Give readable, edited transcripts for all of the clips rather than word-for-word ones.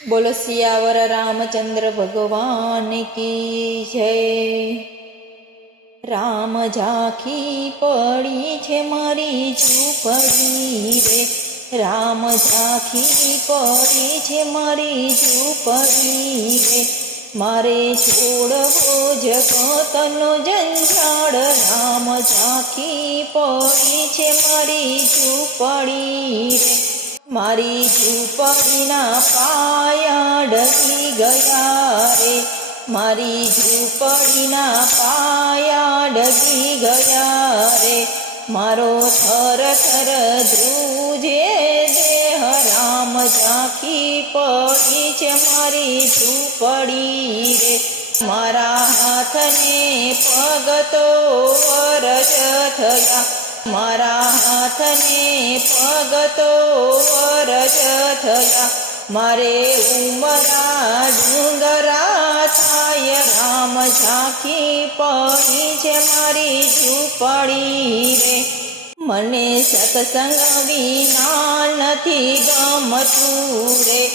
बोलो सियावर रामचंद्र भगवान की जय। राम झांखी पड़ी छे मारी झूपड़ी रे, राम झांखी पड़ी छे मारी झूपड़ी रे। मारे छोड़वो जगतनो जंजाळ, राम झांखी पड़ी छे मारी झूपड़ी रे। मारी झूपड़ीना पाया डगी गया रे, मारी झूपड़ीना पाया डगी गया रे। मारो थर थर ध्रुजे देह, राम झांखी पड़ी छे मारी झूपड़ी रे। मारा हाथ ने पग तो वरज थया, मारा हाथ ने पग तो वरज थया। मारे उमरा डूंगरा थाय, राम झांखी पड़ी छे मारी झूपड़ी रे। मने सत्संग विना नथी गमतुं रे,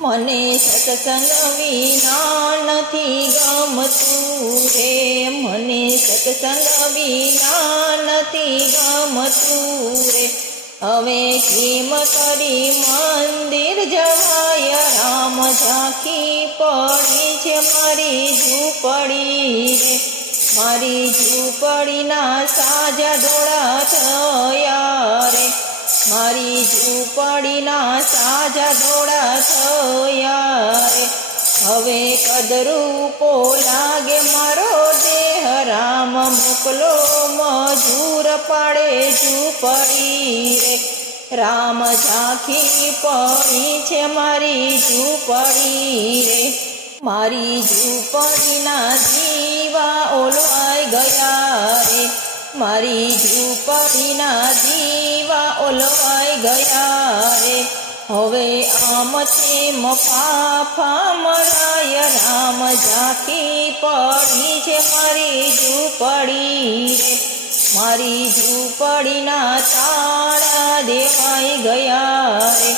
मने सत्संग विना नथी गमतुं रे। मने सत्संग विना नथी गमतुं रे। हवे केम करी मंदिर जवाय, राम झांखी पड़ी छे मारी झूपड़ी रे। मारी झूपड़ीना साजा धोळा थया रे, मारी झूपड़ीना साजा धोळा थया रे। हवे कदरूपो लागे मारो देह, राम मोकलो मजूर पाड़े झूपड़ी रे। राम झांखी पड़ी छे मारी झूपड़ी रे। मारी झूपड़ीना दीवा ओलवाई गया रे, मारी झूपड़ीना दीवा ओलवाई गया रे। हवे आम तेम फाफा मराय, राम झांखी पड़ी छे मारी झूपड़ी रे। मारी झूपड़ीना ताळा देवाई गया रे,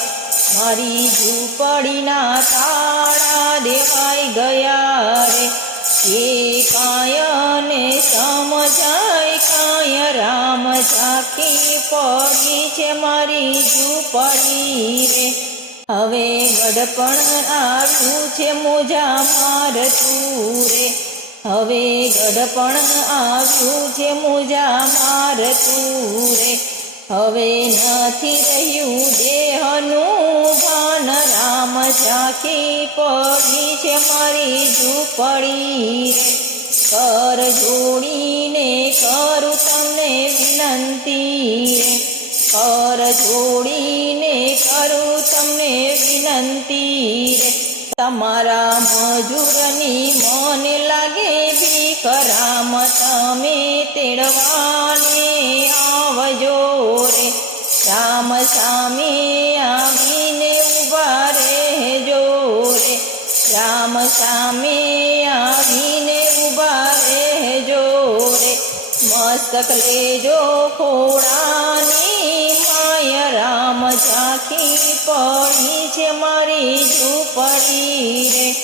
मारी झूपड़ीना ताळा देवाई गया रे। ये काय ने समजाय काय, राम झांखी पड़ी छे मारी झूपड़ी रे। हवे गड़पण आव्युं छे मोजा मारतुं रे, हवे गड़पण आव्युं छे मोजा मारतुं रे। हवे नथी रह्युं देहनुं भान, राम झांखी पड़ी छे मारी झूपड़ी रे। कर जोड़ीने करूं तमने विनंती रे, कर जोड़ीने करूं तमने विनंती रे। तमारा मजूरनी मने लागे भीख, राम तमे तेड़वाने आवजो रे। राम सामे आवीने उभा रहेजो रे, राम सामे आवीने उभा रहेजो रे। मस्तक लेजो खोड़ानी माय, राम झांखी पड़ी छे मारी झूपड़ी रे।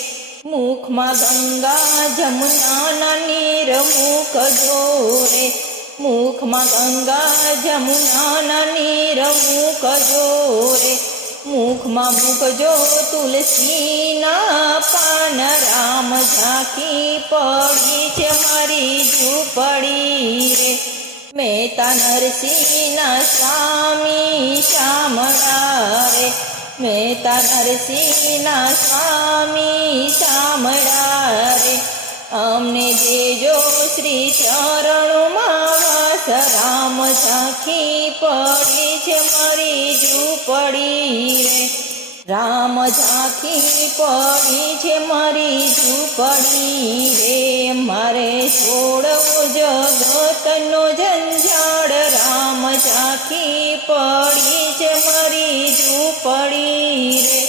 मुखमां गंगा जमुना नीर मूकजो रे, मुखमां गंगा जमुना नीर मूकजो रे। मुखमां मूकजो तुलसीना पान, राम झांखी पड़ी छे मारी झूपड़ी रे। मेहता नरसिंहना स्वामी शामळा रे, मेहता नरसिंहना स्वामी शामळा रे। अमने देजो श्री चरणोमां वास, राम झांखी पड़ी छे मारी झूपड़ी रे। राम झांखी पड़ी छे मारी झूपड़ी रे। मारे छोड़वो जगतनो जंजाळ, राम झांखी पड़ी छे मारी झूपड़ी रे।